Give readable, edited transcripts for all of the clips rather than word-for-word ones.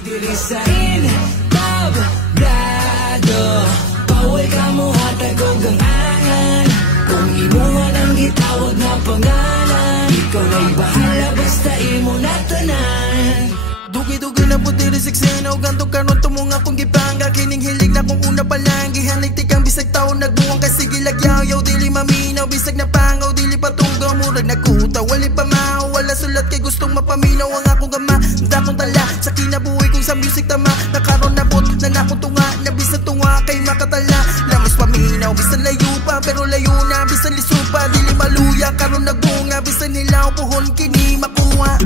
Diri sa tablado, bawal ka mo hatag o gangangan. Kung imuhan ang gitawag na pangalan, ikaw na'y bahala basta imo na tanan. Dugi-dugi na po diri siksena o ganto karon tumong akong gipanga. Kining hilig na kung una pa lang gihanay tikang bisag taon nagbuwang kay sige lagyaw. Dili maminaw bisag na pangaw dili patugaw murag nagkuta wali pa mao wala sulat kay gustong mapaminaw ang akong gama. Dakong tala sa kinabuhi kung sa music tama. Nakaroon na bot na nakutunga na bisan tunga kay makatala. Lamas paminaw bisan layo pa pero layo na bisan lisupa dili maluya karon nagbunga bisan nilaw puhon kini makuha.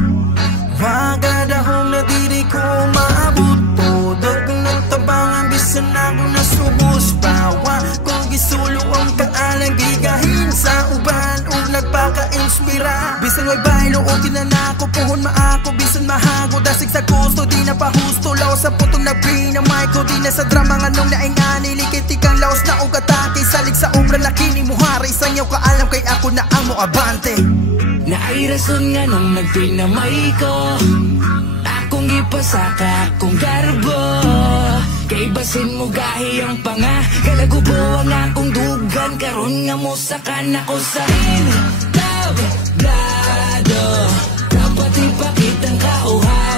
Wagadahong na diri ko maabot po dagang nagtabangan bisan ako nasubos pawa. Kung gisulo ang kaalang gigahin sa uban o nagpaka-inspira. Bisan way baylo o tinanako puhon maako bisan mahago dasig sa gusto di na pahusto. Laos sa putong nagpina Michael di na sa drama nganong naingani likitikang laos na og atake salig sa obra laki ni muhari sanyaw kaalam kay ako na ang mo abante. Na ay rason nga nung nagpinamay ko akong ipasaka akong garbo. Kay basin mo gahi ang panga kalagubo ang akong dugan karon nga mo sakan ako sa tablado. Dapat ipakitang kauhan